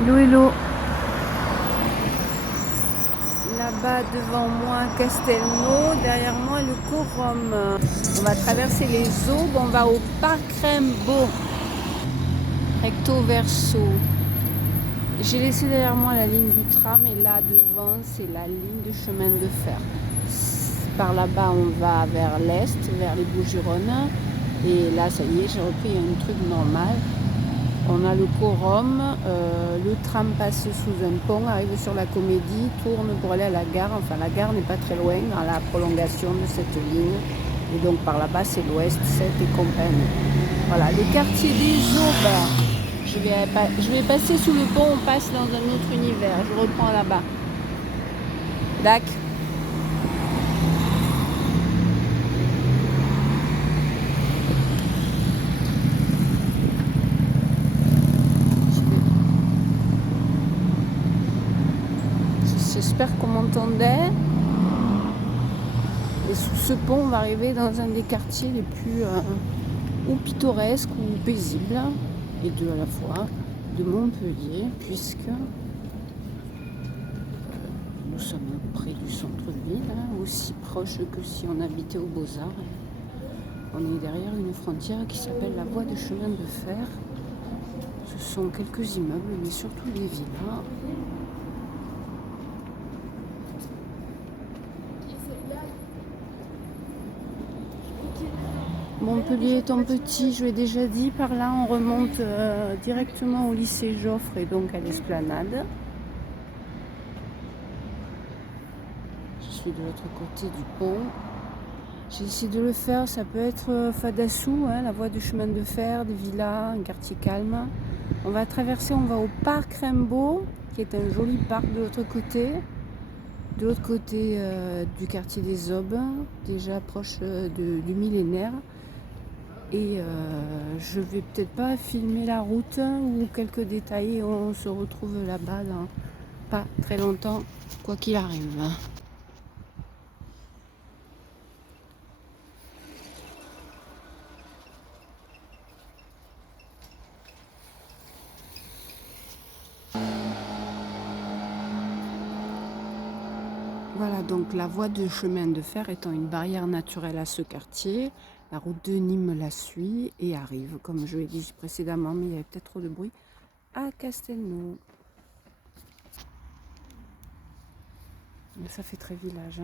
Hello, hello. Là-bas devant moi Castelnau, derrière moi le Corum. On va traverser les Aubes, on va au Parc Rimbaud, recto verso. J'ai laissé derrière moi la ligne du tram et là devant c'est la ligne de chemin de fer. Par là-bas on va vers l'est, vers les Bouches-du-Rhône. Et là ça y est, j'ai repris un truc normal. On a le Corum, le tram passe sous un pont, arrive sur la Comédie, tourne pour aller à la gare. Enfin, la gare n'est pas très loin, dans la prolongation de cette ligne. Et donc par là-bas, c'est l'Ouest 7 et compagnie. Voilà, le quartier des Aubes. Je vais passer sous le pont, on passe dans un autre univers. Je reprends là-bas. Dac. J'espère qu'on m'entendait. Et sous ce pont, on va arriver dans un des quartiers les plus ou pittoresques ou paisibles, et deux à la fois, de Montpellier, puisque nous sommes près du centre-ville, aussi proche que si on habitait aux Beaux-Arts. On est derrière une frontière qui s'appelle la voie de chemin de fer. Ce sont quelques immeubles, mais surtout des villas. Montpellier étant petit, je l'ai déjà dit, par là on remonte directement au lycée Joffre et donc à l'esplanade. Je suis de l'autre côté du pont. J'ai essayé de le faire, ça peut être Fadassou, la voie du chemin de fer, des villas, un quartier calme. On va traverser, on va au Parc Rimbaud, qui est un joli parc de l'autre côté. De l'autre côté du quartier des Aubes, déjà proche du millénaire. Et je vais peut-être pas filmer la route ou quelques détails. On se retrouve là-bas dans pas très longtemps, quoi qu'il arrive. Voilà, donc la voie de chemin de fer étant une barrière naturelle à ce quartier, la route de Nîmes la suit et arrive, comme je l'ai dit précédemment, mais il y avait peut-être trop de bruit, à Castelnau. Ça fait très village.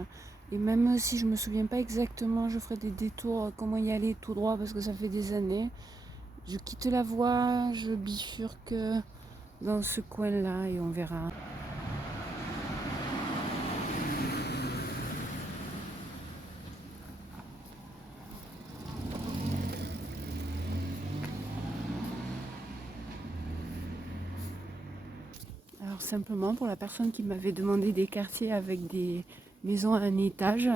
Et même si je me souviens pas exactement, je ferai des détours, comment y aller tout droit, parce que ça fait des années. Je quitte la voie, je bifurque dans ce coin-là et on verra. Alors simplement pour la personne qui m'avait demandé des quartiers avec des maisons à un étage,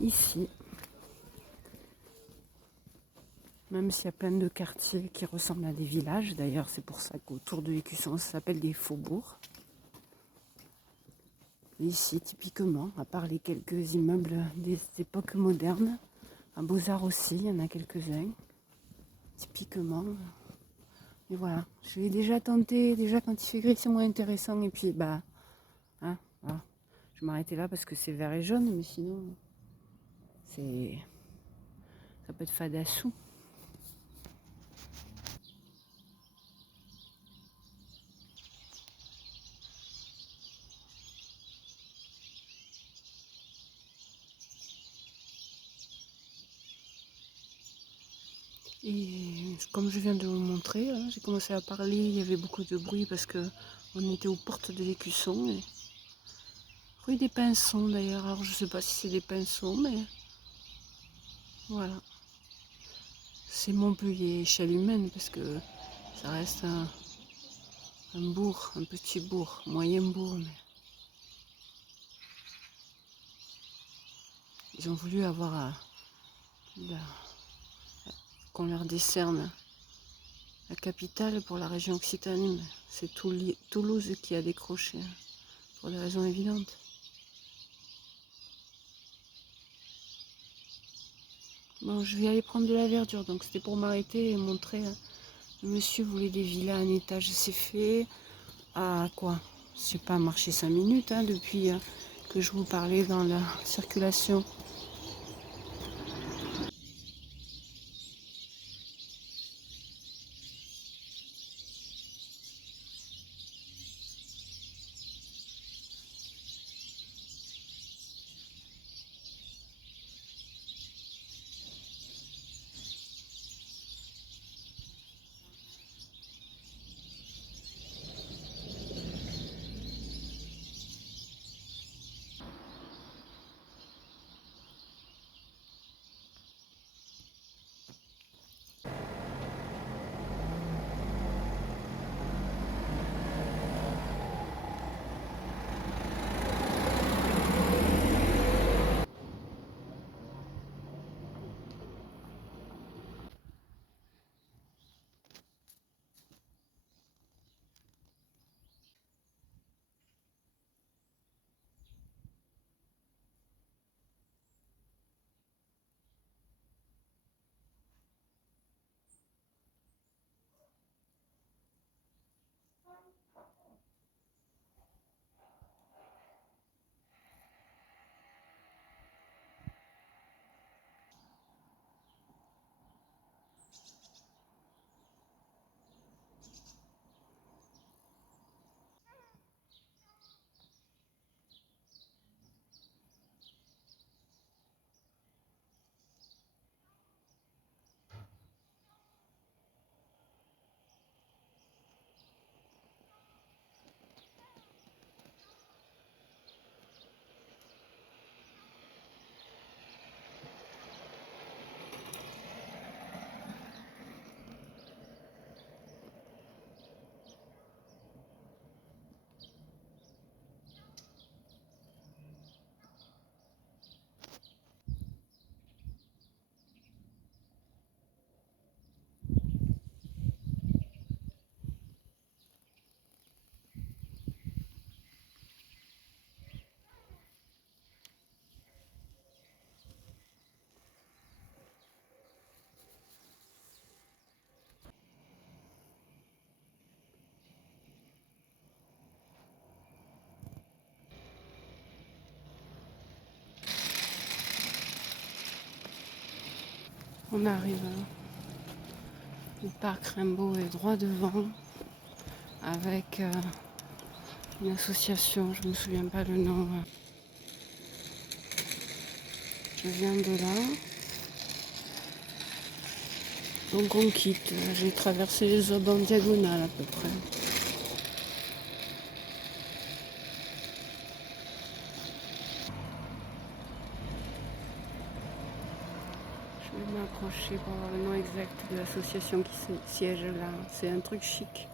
ici. Même s'il y a plein de quartiers qui ressemblent à des villages, d'ailleurs c'est pour ça qu'autour de l'Écusson ça s'appelle des faubourgs. Ici typiquement, à part les quelques immeubles des époques modernes, à Beaux-Arts aussi, il y en a quelques-uns. Typiquement. Et voilà, je l'ai déjà tenté, déjà quand il fait gris c'est moins intéressant et puis voilà. Je m'arrêtais là parce que c'est vert et jaune, mais sinon ça peut être fadassou. Et comme je viens de vous montrer, j'ai commencé à parler, il y avait beaucoup de bruit parce que on était aux portes de l'Écusson. Rue des Pinsons d'ailleurs, alors je sais pas si c'est des Pinsons, mais voilà. C'est Montpellier échelle humaine parce que ça reste un bourg, un petit bourg, moyen bourg. Mais ils ont voulu avoir qu'on leur décerne la capitale pour la région Occitanie. C'est Toulouse qui a décroché, pour des raisons évidentes. Bon, je vais aller prendre de la verdure, donc c'était pour m'arrêter et montrer. Le monsieur voulait des villas à un étage, c'est fait. à quoi? Je n'ai pas marché 5 minutes hein, depuis que je vous parlais dans la circulation. On arrive. Le parc Rimbaud est droit devant avec une association, je ne me souviens pas le nom. Je viens de là. Donc on quitte. J'ai traversé les aubes en diagonale à peu près. Je vais m'approcher pour avoir le nom exact de l'association qui siège là. C'est un truc chic.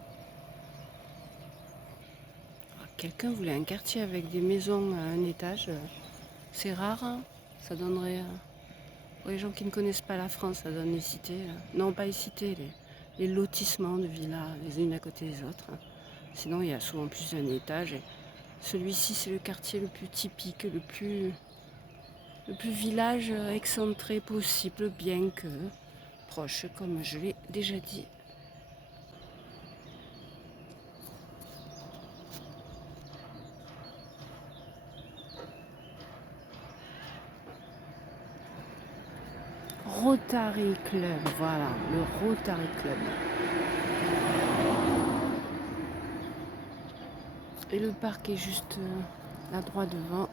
Quelqu'un voulait un quartier avec des maisons à un étage. C'est rare, hein. Ça donnerait... pour les gens qui ne connaissent pas la France, ça donne les cités. Non, pas les cités, les lotissements de villas, les unes à côté des autres. Sinon, il y a souvent plus d'un étage. Et celui-ci, c'est le quartier le plus typique, le plus village excentré possible, bien que proche, comme je l'ai déjà dit. Rotary Club, voilà, le Rotary Club. Et le parc est juste là droit devant,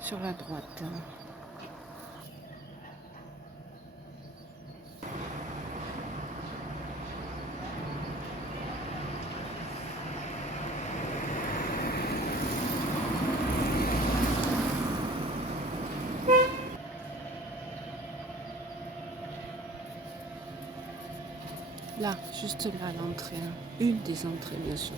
sur la droite. Là, juste là, l'entrée. Une des entrées, bien sûr.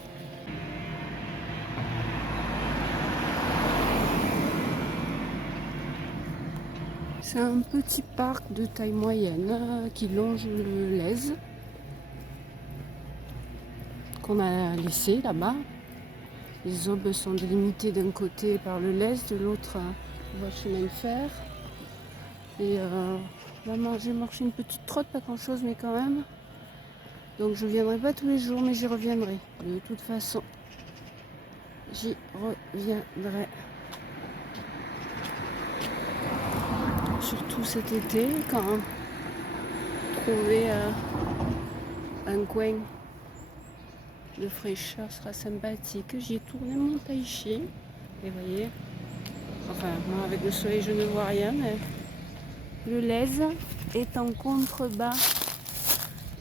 C'est un petit parc de taille moyenne qui longe le Lez, qu'on a laissé là-bas. Les aubes sont délimitées d'un côté par le Lez, de l'autre voie chemin de fer. Et là, j'ai marché une petite trotte, pas grand-chose, mais quand même. Donc je viendrai pas tous les jours, mais j'y reviendrai. De toute façon, j'y reviendrai. Surtout cet été, quand trouver un coin de fraîcheur sera sympathique. J'y ai tourné mon tai chi. Et vous voyez, enfin, moi avec le soleil je ne vois rien, mais le lèse est en contrebas.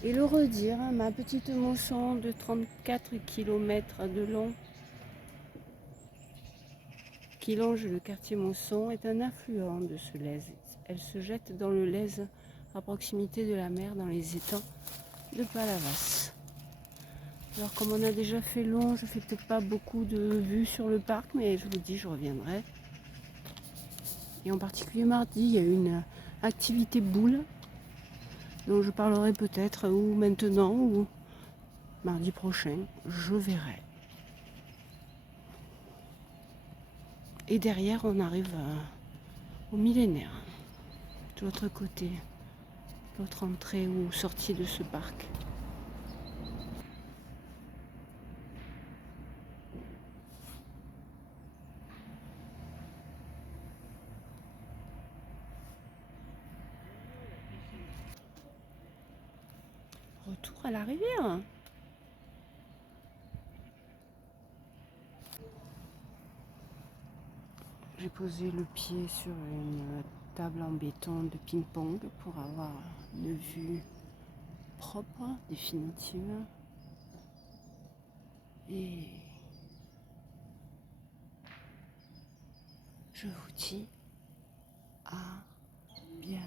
Et le redire, ma petite mousson de 34 km de long qui longe le quartier Mousson est un affluent de ce Lèze. Elle se jette dans le Lèze à proximité de la mer dans les étangs de Palavas. Alors comme on a déjà fait long, je fais peut-être pas beaucoup de vues sur le parc, mais je vous dis, je reviendrai. Et en particulier mardi, il y a une activité boule dont je parlerai peut-être ou maintenant ou mardi prochain, je verrai. Et derrière, on arrive au millénaire, de l'autre côté, l'autre entrée ou sortie de ce parc. Retour à la rivière. J'ai posé le pied sur une table en béton de ping-pong pour avoir une vue propre, définitive. Et je vous dis à bientôt.